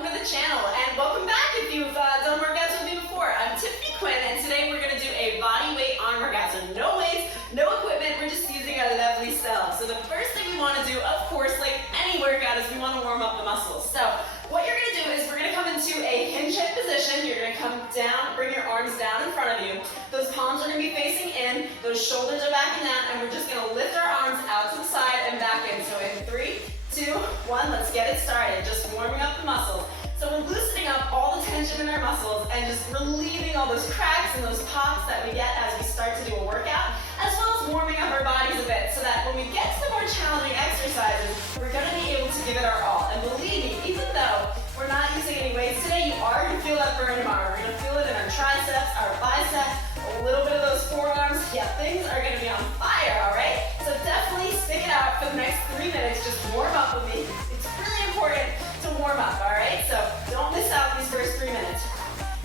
welcome to the channel, and welcome back if you've done workouts with me before. I'm Tiffany Quinn, and today we're going to do a body weight arm workout. So no weights, no equipment, we're just using our lovely selves. So the first thing we want to do, of course, like any workout, is we want to warm up the muscles. So what you're going to do is we're going to come into a hinge hip position. You're going to come down, bring your arms down in front of you. Those palms are going to be facing in, those shoulders are backing down, and we're just going to lift our arms out to the side and back in. So in 3, 2, 1, let's get it started. Just warming up the muscles. So we're loosening up all the tension in our muscles and just relieving all those cracks and those pops that we get as we start to do a workout, as well as warming up our bodies a bit so that when we get to the more challenging exercises, we're going to be able to give it our all. And believe me, even though we're not using any weights today, you are going to feel that burn tomorrow. We're going to feel it in our triceps, our biceps, a little bit of those forearms. Yeah, things are going to be on fire, all right? So definitely stick it out for the next 3 minutes. Just warm up with me. It's really important to warm up, all right? So don't miss out these first 3 minutes.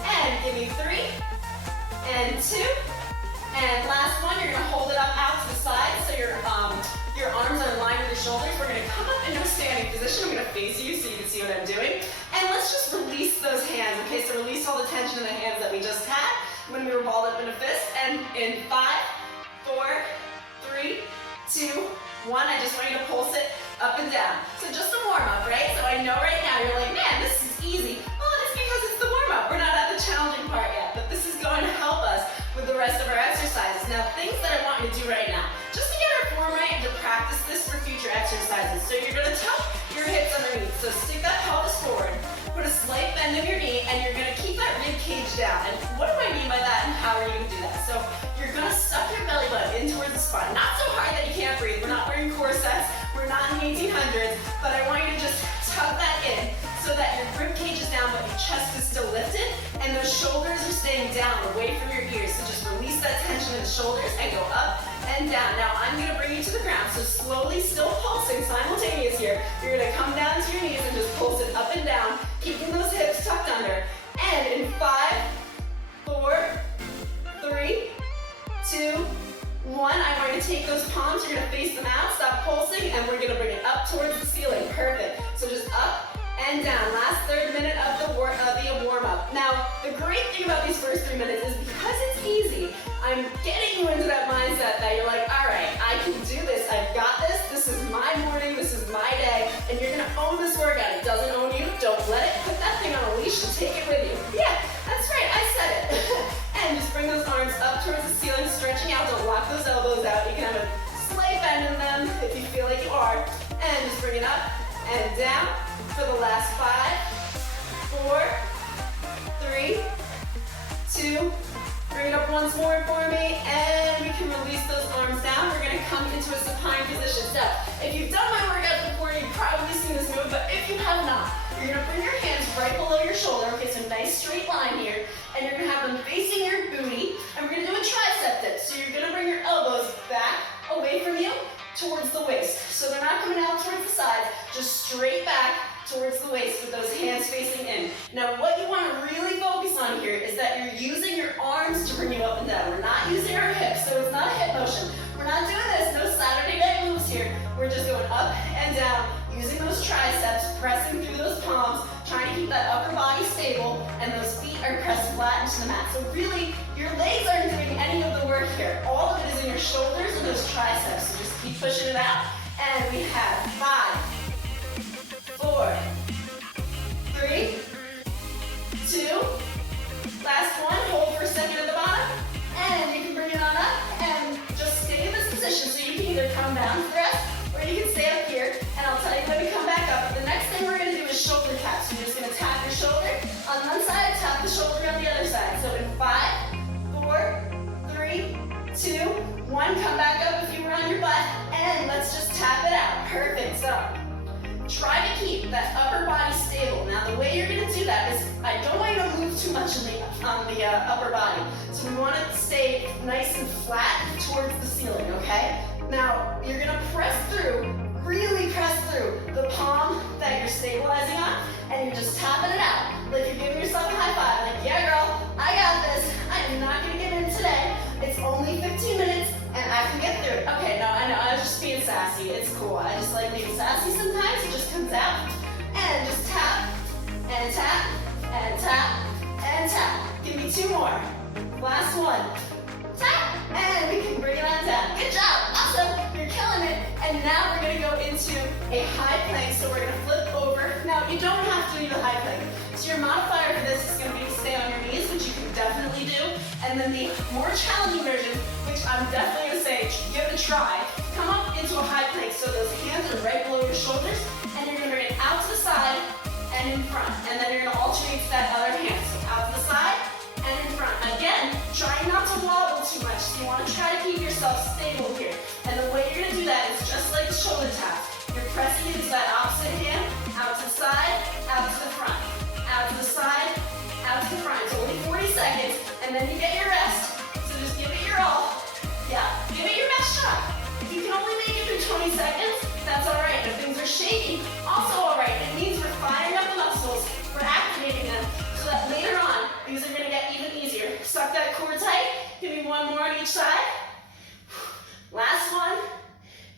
And give me 3, and 2, and last one, you're gonna hold it up out to the side so your arms are in line with your shoulders. We're gonna come up into a standing position. I'm gonna face you so you can see what I'm doing. And let's just release those hands, okay? So release all the tension in the hands that we just had when we were balled up in a fist. And in 5, 4, 3, 2, 1, I just want you to pulse it up and down. So just a warm up, right? So I know right now you're like, man, this is easy. Oh, it's because it's the warm up. We're not at the challenging part yet, but this is going to help us with the rest of our exercises. Now, things that I want you to do right now, just to get our form right and to practice this for future exercises. So you're gonna tuck your hips underneath. So stick that pelvis forward, put a slight bend in your knee, and you're gonna keep that rib cage down. And what do I mean by that, and how are you gonna do that? So you're gonna suck your belly button in towards the spine. Not so hard that you can't breathe. We're not wearing corsets. We're not in the 1800s, but I want you to just tuck that in so that your rib cage is down, but your chest is still lifted, and those shoulders are staying down, away from your ears. So just release that tension in the shoulders and go up and down. Now I'm gonna bring you to the ground, so slowly, still pulsing, simultaneous here. You're gonna come down to your knees and just pulse it up and down, keeping those hips tucked under. And in 5, 4, 3, 2, 1, I'm going to take those palms, you're going to face them out, stop pulsing, and we're going to bring it up towards the ceiling. Perfect. So just up and down. Last 3rd minute of the warm-up. Now, the great thing about these first 3 minutes is because it's easy, I'm getting you into that mindset that you're like, all right, I can do this, I've got this is my morning, this is my day, and you're going to own this workout. It doesn't own you. Don't let it. Put that thing on a leash and take it with you. Yeah, that's right, I said it. And just bring those arms up towards the ceiling, stretching out. Don't lock those elbows out. You can have a slight bend in them if you feel like you are. And just bring it up and down for the last 5, 4, 3, 2, bring it up once more for me, and we can release those arms down. We're gonna come into a supine position. So, if you've done my workout before, you've probably seen this move, but if you have not, you're gonna bring your hands right below your shoulder. Okay, so nice straight line here, and you're gonna have them facing your booty, and we're gonna do a tricep dip. So you're gonna bring your elbows back away from you towards the waist. So they're not coming out towards the sides, just straight back towards the waist with those hands facing in. Now what you want to really focus on here is that you're using your arms to bring you up and down. We're not using our hips, so it's not a hip motion. We're not doing this, no Saturday night moves here. We're just going up and down, using those triceps, pressing through those palms, trying to keep that upper body stable, and those feet are pressed flat into the mat. So really, your legs aren't doing any of the work here. All of it is in your shoulders and those triceps. So just keep pushing it out. And we have 5, 4, 3, 2, last one, hold for a second at the bottom, and you can bring it on up and just stay in this position. So you can either come down to rest, or you can stay up here, and I'll tell you when we come back up. The next thing we're gonna do is shoulder taps. So you're just gonna tap your shoulder on one side, tap the shoulder on the other side. So in 5, 4, 3, 2, 1, come back up if you were on your butt, and let's just tap it out. Perfect. So try to keep that upper body stable. Now the way you're going to do that is, I don't want you to move too much on the upper body. So we want it to stay nice and flat towards the ceiling, okay? Now you're going to press through, really press through the palm that you're stabilizing on, and you're just tapping it out. Like you're giving yourself a high five, like, yeah girl, I got this. I am not going to give in today. It's only 15 minutes, and I can get through it. Okay, no, I know, I was just being sassy. It's cool. I just like being sassy sometimes. It just comes out. And just tap and tap, and tap, and tap. Give me 2 more. Last one. Tap, and we can bring it on down. Good job, awesome, you're killing it. And now we're gonna go into a high plank, so we're gonna flip over. Now, you don't have to do the high plank. So your modifier for this is gonna be to stay on your knees, which you can definitely do. And then the more challenging version, which I'm definitely gonna say, give it a try. Come up into a high plank, so those hands are right below your shoulders, and you're gonna bring it out to the side and in front. And then you're gonna alternate to that other hand. So out to the side, and in front. Again, try not to wobble too much. So you want to try to keep yourself stable here. And the way you're going to do that is just like the shoulder taps. You're pressing into that opposite hand, out to the side, out to the front. Out to the side, out to the front. It's only 40 seconds, and then you get your rest. So just give it your all. Yeah, give it your best shot. If you can only make it through 20 seconds, that's all right. If things are shaky, also all right. It means we're firing up the muscles, we're activating them, so that later on, things are gonna get even easier. Suck that core tight. Give me 1 more on each side. Last one.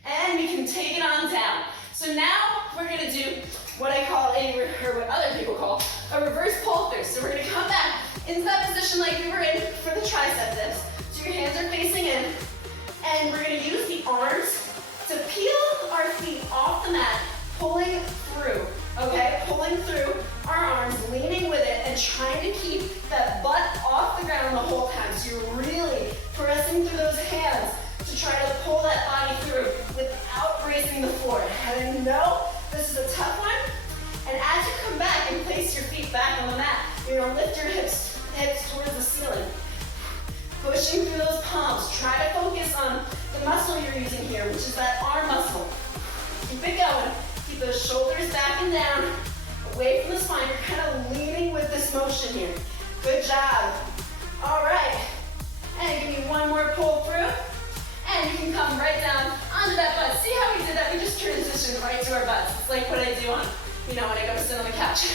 And we can take it on down. So now we're gonna do what I call or what other people call a reverse pull through. So we're gonna come back into that position like we were in for the tricep dips. So your hands are facing in. And we're gonna use the arms to peel our feet off the mat, pulling through, okay? Pulling through our arms, leaning with it, and trying to keep that butt off the ground the whole time. So you're really pressing through those hands to try to pull that body through without bracing the floor. And I know this is a tough one. And as you come back and place your feet back on the mat, you're gonna lift your hips towards the ceiling. Pushing through those palms. Try to focus on the muscle you're using here, which is that arm muscle. Keep it going. Keep those shoulders back and down, away from the spine. You're kind of leaning with this motion here. Good job. All right. And give me 1 more pull through. And you can come right down onto that butt. See how we did that? We just transitioned right to our butts. It's like what I do on, when I go to sit on the couch.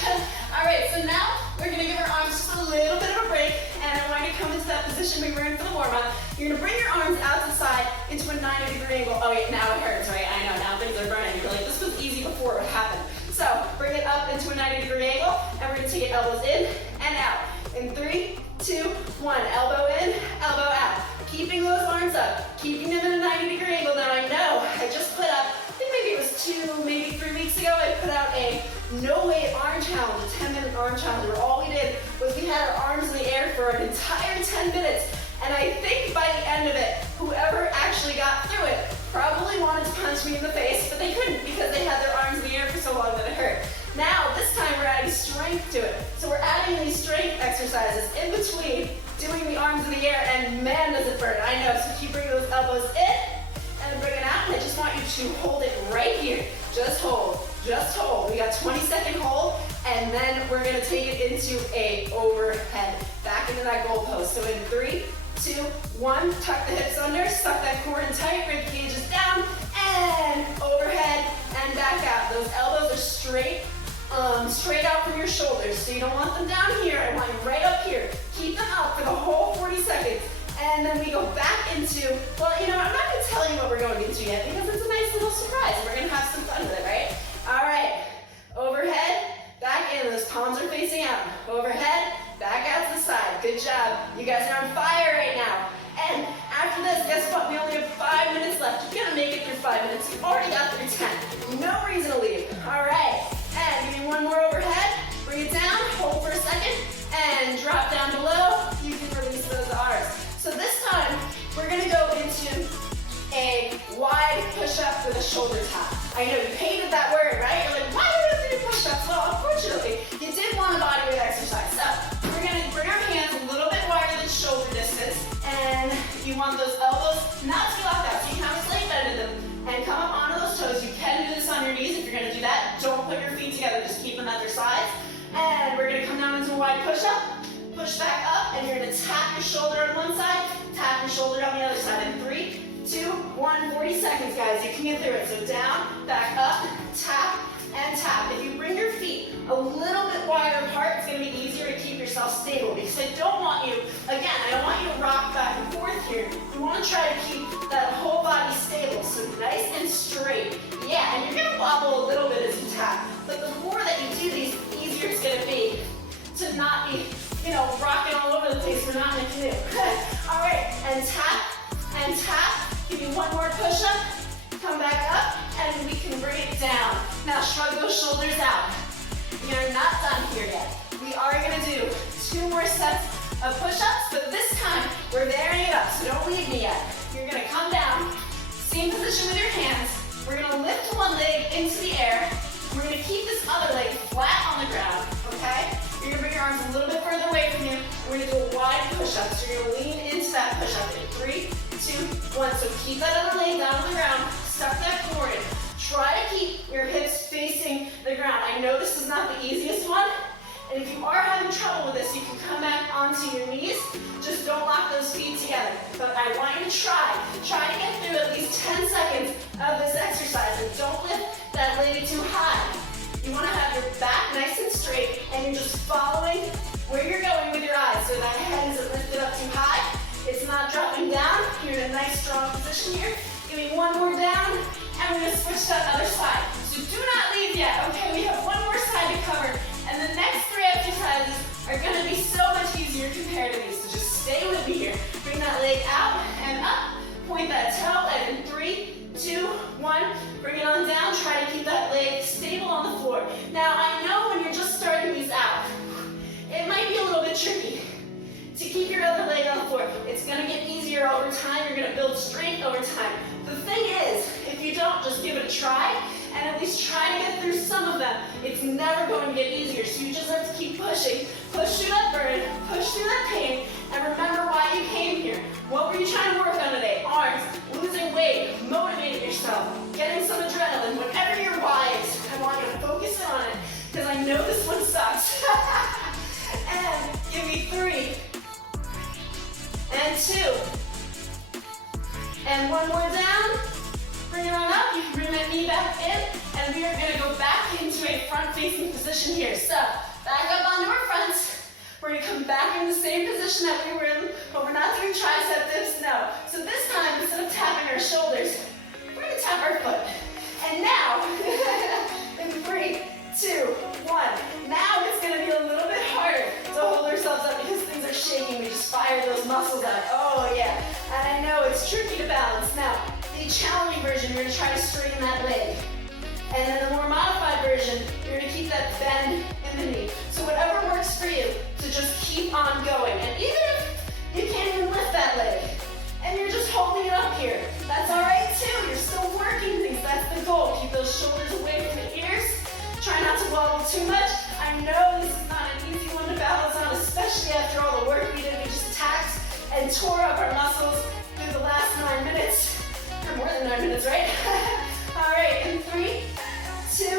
All right, so now we're gonna give our arms just a little bit of a break, and I want you to come into that position we were in for the warm-up. You're gonna bring your arms out to the side into a 90-degree angle. Oh yeah, now it hurts, right? I know, now things are burning. You're like, this was easy before it happened. So bring it up into a 90-degree angle, and we're gonna take it elbows in and out. In 3, 2, 1, elbow in, elbow out. Keeping those arms up, keeping them in a 90-degree angle. Now I know I just put up, I think maybe it was 2, maybe 3 weeks ago, I put out a no-weight arm challenge, a 10-minute arm challenge, where all we did was we had our arms in the air for an entire 10 minutes. And I think by the end of it, whoever actually got through it probably wanted to punch me in the face, but they couldn't because they had their arms in the air for so long that it hurt. Now, this time we're adding strength to it. So we're adding these strength exercises in between doing the arms in the air, and man, does it burn. I know, so keep bringing those elbows in and bring it out, and I just want you to hold it right here. Just hold, just hold. We got 20-second hold, and then we're gonna take it into a overhead, back into that goal post. So in 3, 2, 1, tuck the hips under, suck that core in tight, rib cages down, and overhead, and back out. Those elbows are straight out from your shoulders, so you don't want them down here. I want you right up here. Keep them up for the whole 40 seconds. And then we go back into, well, I'm not going to tell you what we're going into yet because it's a nice little surprise. We're going to have some fun with it, right? All right. Overhead, back in. Those palms are facing out. Overhead, back out to the side. Good job. You guys are on fire right now. And after this, guess what? We only have 5 minutes left. You're going to make it through 5 minutes. You've already got through 10. No reason to leave. All right. And give me 1 more overhead. Bring it down. Hold for a second. And drop down below. You can release those arms. So this time, we're gonna go into a wide push-up with a shoulder tap. I know you hated that word, right? You're like, why do we have to do push-ups? Well, unfortunately, you did want a bodyweight exercise. So we're gonna bring our hands a little bit wider than shoulder distance, and you want those elbows not to be locked out. So you can have a slight bend in them, and come up onto those toes. You can do this on your knees if you're gonna do that. Don't put your feet together, just keep them at their sides. And we're gonna come down into a wide push-up. Push back up, and you're gonna tap your shoulder on one side, tap your shoulder on the other side. In 3, 2, 1, 40 seconds, guys. You can get through it. So down, back up, tap, and tap. If you bring your feet a little bit wider apart, it's gonna be easier to keep yourself stable because I don't want you, again, I don't want you to rock back and forth here. We wanna try to keep that whole body stable, so nice and straight. Yeah, and you're gonna wobble a little bit as you tap, but the more that you do these, the easier it's gonna be. All right, and tap, and tap. Give me one more push-up. Come back up, and we can bring it down. Now shrug those shoulders out. We are not done here yet. We are gonna do 2 more sets of push-ups, but this time we're varying it up, so don't leave me yet. You're gonna come down, same position with your hands. We're gonna lift one leg into the air. We're gonna keep this other leg flat on the ground, okay? You're gonna bring your arms a little bit further away from you. We're gonna do a wide push-up, so you're gonna lean into that push-up in 3, 2, 1. So keep that other leg down on the ground, stuck that forward in. Try to keep your hips facing the ground. I know this is not the easiest one, and if you are having trouble with this, you can come back onto your knees. Just don't lock those feet together. But I want you to try to get through at least 10 seconds of this exercise, and don't lift that leg too high. You want to have your back nice and straight, and you're just following where you're going with your eyes, so that head isn't lifted up too high. It's not dropping down. You're in a nice strong position here. Give me one more down, and we're gonna switch to that other side. So do not leave yet, okay? We have one more side to cover, and the next 3 exercises are gonna be so much easier compared to these. So just stay with me here. Bring that leg out and up. Point that toe, and in 3, 2, 1, bring it on down. Try to keep that leg stable on the floor. Now, I know when you're just starting these out, it might be a little bit tricky to keep your other leg on the floor. It's gonna get easier over time. You're gonna build strength over time. The thing is, if you don't, just give it a try, and at least try to get through some of them. It's never going to get easier, so you just have to keep pushing. Push through that burden, push through that pain, and remember why you came here. What were you trying to work on today? Arms, losing weight, motivating yourself, getting some adrenaline. Whatever your why is, I want you to focus in on it, because I know this one sucks. And give me 3, and 2, and one more down. Bring it on up. You can bring that knee back in, and we are going to go back into a front-facing position here. So back up onto our fronts. We're going to come back in the same position that we were in, but we're not doing tricep dips, no. So this time, instead of tapping our shoulders, we're going to tap our foot. And now, in 3, 2, 1. Now it's going to be a little bit harder to hold ourselves up because things are shaking. We just fire those muscles out. Oh yeah. And I know it's tricky to balance. Now, the challenging version, you're going to try to straighten that leg. And then the more modified version, you're going to keep that bend in the knee. So whatever works for you, to just keep on going. And even if you can't even lift that leg, and you're just holding it up here, that's all right too. You're still working things. That's the goal. Keep those shoulders away from the ears. Try not to wobble too much. I know this is not an easy one to balance on, especially after all the work we did. We just taxed and tore up our muscles through the last 9 minutes. Or more than 9 minutes, right? All right, in 3, 2,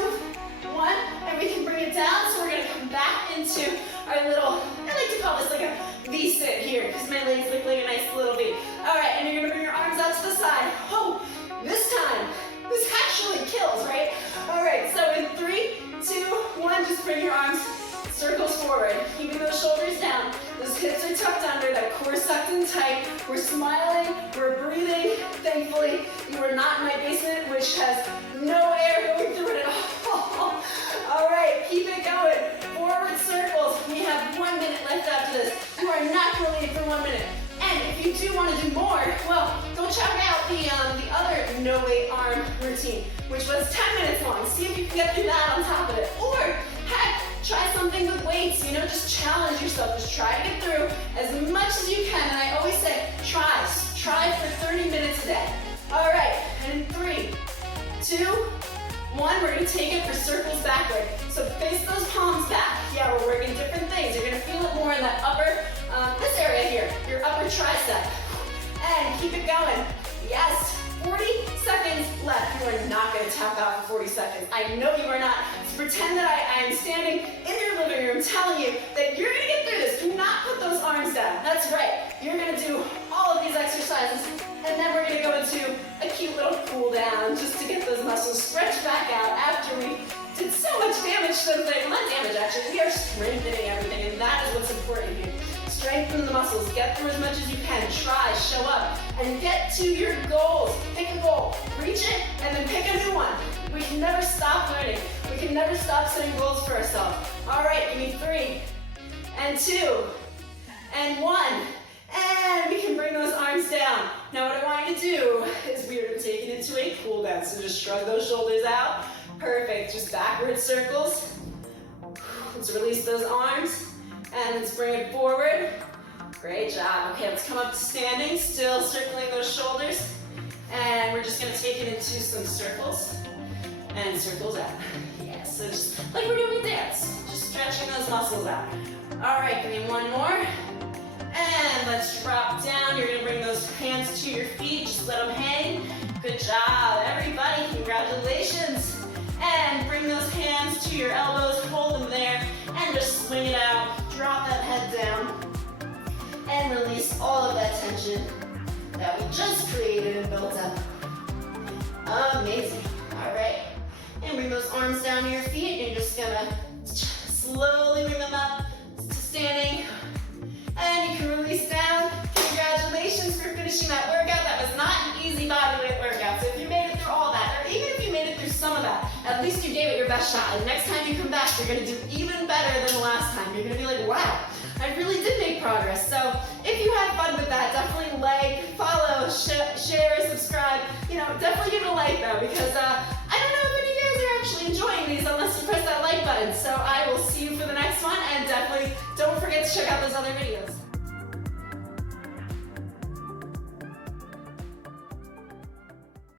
1, and we can bring it down. So we're gonna come back into our little, I like to call this like a V-sit here, because my legs look like a nice little V. All right, and you're gonna bring your arms out to the side. Oh, this time, this actually kills, right? All right, so in 3, 2, 1, just bring your arms, circles forward, keeping those shoulders down. Those hips are tucked under, that core sucked in tight. We're smiling, we're breathing. Thankfully, you are not in my basement, which has no air going through it at all. All right, keep it going. Forward circles. We have 1 minute left after this. You are not going to leave for 1 minute. And if you do want to do more, well, go check out the other no-weight arm routine, which was 10 minutes long. See if you can get through that on top of it. Or, heck, try something with weights, just challenge yourself. Just try to get through as much as you can. And I always say, try for 30 minutes a day. All right, and in 3, 2, 1, we're gonna take it for circles backward. So face those palms back. Yeah, we're working different things. You're gonna feel it more in that upper, this area here, your upper tricep. And keep it going. Yes, 40 seconds left. You are not gonna tap out for 40 seconds. I know you are not. So pretend that I am standing in your living room telling you that you're gonna get through this. Do not put those arms down. That's right. You're gonna do all of these exercises, and then we're gonna go into a cute little cool down just to get those muscles stretched back out after we did so much damage to them. Well, not damage actually, we are strengthening everything, and that is what's important here. Strengthen the muscles, get through as much as you can, try, show up, and get to your goals. Pick a goal, reach it, and then pick a new one. We can never stop learning. We can never stop setting goals for ourselves. All right, give me 3, and 2, and 1, and And we can bring those arms down. Now what I want you to do is we're going to take it into a cool down. So just shrug those shoulders out. Perfect. Just backward circles. Let's release those arms. And let's bring it forward. Great job. Okay, let's come up to standing. Still circling those shoulders. And we're just going to take it into some circles. And circles out. Yes, so just like we're doing a dance. Just stretching those muscles out. All right, give me one more. And let's drop down. You're gonna bring those hands to your feet. Just let them hang. Good job, everybody. Congratulations. And bring those hands to your elbows. Hold them there. And just swing it out. Drop that head down. And release all of that tension that we just created and built up. Amazing. All right. And bring those arms down to your feet. You're just gonna slowly bring them up to standing. And you can release down. Congratulations for finishing that workout. That was not an easy bodyweight workout. So if you made it through all that, or even if you made it through some of that, at least you gave it your best shot. And next time you come back, you're gonna do even better than the last time. You're gonna be like, wow, I really did make progress. So if you had fun with that, definitely like, follow, share, subscribe. You know, definitely give it a like though, because I don't know if any of you guys are actually enjoying these unless you press that like button. So I will see you for the next one, and definitely don't forget to check out those other videos.